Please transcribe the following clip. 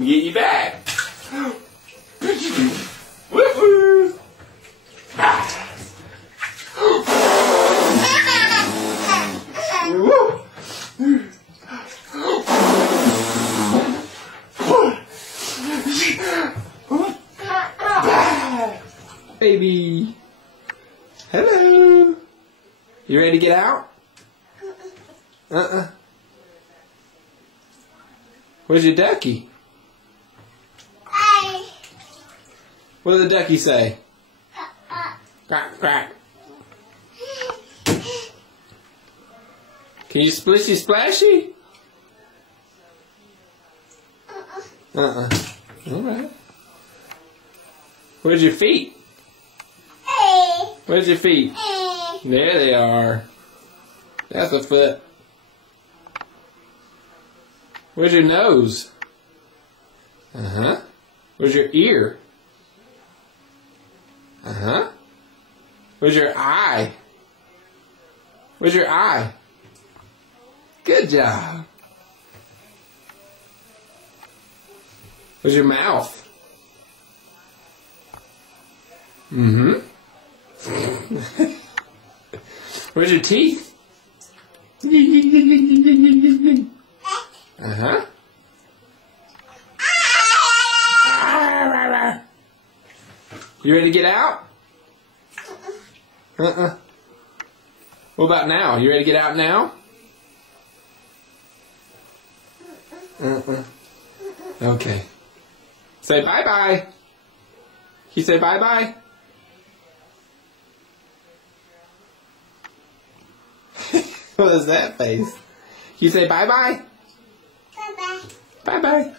me get you back. Woo-hoo. Baby. Hello. You ready to get out? Where's your ducky? What did the ducky say? Quack, quack. Can you splishy splashy? Alright. Where's your feet? Where's your feet? There they are. That's a foot. Where's your nose? Where's your ear? Where's your eye? Where's your eye? Good job. Where's your mouth? Where's your teeth? You ready to get out? What about now? You ready to get out now? Okay. Say bye-bye. Can you say bye-bye? What is that face? Can you say bye-bye? Bye-bye. Bye-bye.